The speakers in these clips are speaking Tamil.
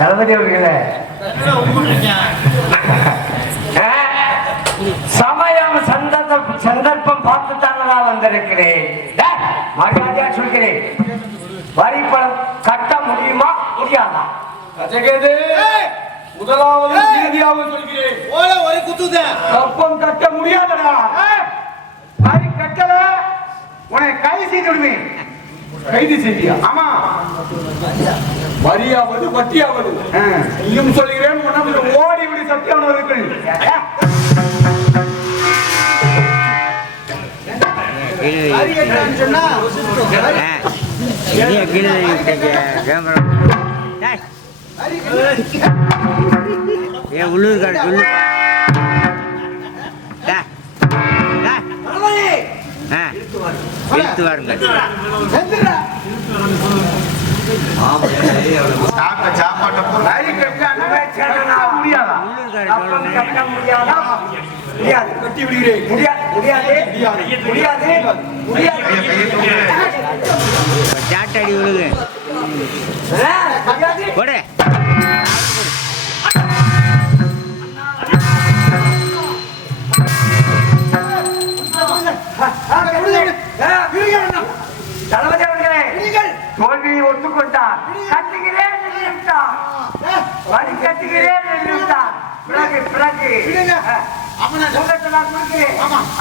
தளபதி அவர்களே. சமயம் சந்தர்ப்பம் சந்தர்ப்பம் பார்த்து தானடா வந்திருக்கிறேன். மரியாதையா சொல்கிறேன். வரி பணம் கட்ட முடியுமா? முடியாதா? முதலாவது இறுதியாக சொல்கிறேன். ஓல ஒரு குத்துதேன் கப்பம் கட்ட முடியாதடா. வரி கட்டல உன்னை கைது செய்து விடுவேன். கைது செய்தியா? ஆமா. வரியாவது வட்டியாவது ஆ. நீயும் சொல்கிறேன் ஓடி விடு சத்தியானவர்கள் அரி கட்டான்னு சொன்னா இந்தியா கீழே கேமரா அரி ஏ உள்ளூர் கார்டு சொல்லு இழுத்து வாருங்க எந்திரா வரி கட்ட கட்டி விடுகிறேன் முடியாது முடியாது முடியாது முடியாது போடு தளபதி அவர்களே தோல்வியை ஒத்துக்கொண்டார் கட்டுகிறேன் என்று விட்டார் வரி கட்டுகிறேன் என்று விட்டார் பிறகு பிறகு.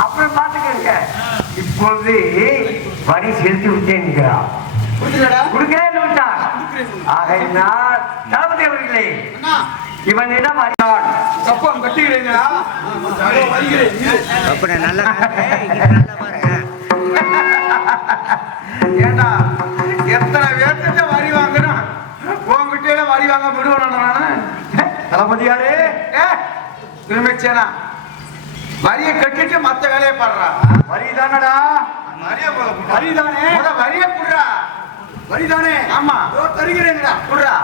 அப்புறம் பார்த்துக்கங்க. இப்பொழுது வரி செலுத்தி புரிஞ்சுடா கொடுக்கிறேன் விட்டார். ஆகையினால் தளபதி அவர்களே அண்ணா. இவனிடம் அறியான் கப்பம் கட்டுகிறீங்களா வருகிறேன். நல்லா ஏண்டா எத்தனை பேர்த்திட்ட வரி வாங்கணும் உங்ககிட்ட வரி வாங்க விடுவேன் நானு ஏ திரும்பிச்சேனா வரியை கட்டிட்டு மத்த வேலையை பாடுறா. வரி தானடா வரி தானே வரியை குடுறா வரி தானே ஆமா தருகிறேன்டா குடுறா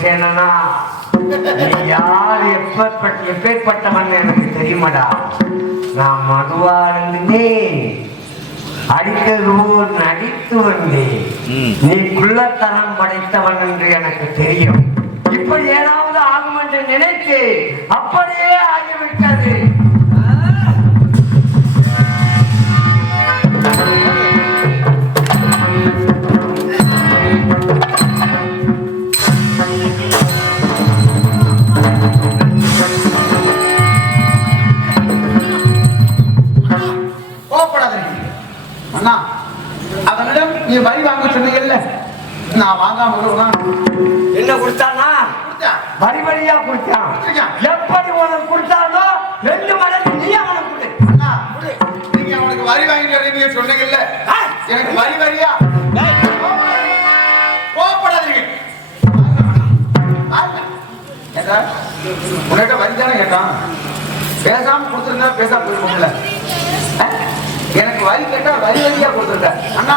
சேனனா யார் எப்பேற்பட்ட எப்பேற்பட்டவன் எனக்கு தெரியுமாடா? நான் மதுவா இருந்தேன். அடித்தது போல் நடித்து வந்தேன். நீ குள்ளத்தனம் படைத்தவன் என்று எனக்கு தெரியும். இப்படி ஏதாவது ஆகும் என்று நினைத்து அப்படியே ஆகிவிட்டது. அண்ணா அவனிடம் நீ வரி வாங்க சொன்னீங்கல்ல? நான் வாங்காம என்ன கொடுத்தானா. வரி வழியா கொடுத்தான். எப்படி உனக்கு கொடுத்தானோ ரெண்டு மடங்கு நீ அவனுக்கு கொடு. அண்ணா. நீங்க அவனுக்கு வரி வாங்கிட்டு வரீங்க சொன்னீங்கல்ல? எனக்கு வரி வரியா? கோவப்படாதீங்க. உன்கிட்ட வரி தானே கேட்டான் பேசாம கொடுத்துருந்தா பேசாம போயிருக்கோம்ல? எனக்கு வரி கேட்டா வரி வரியா கொடுத்துருக்க அண்ணா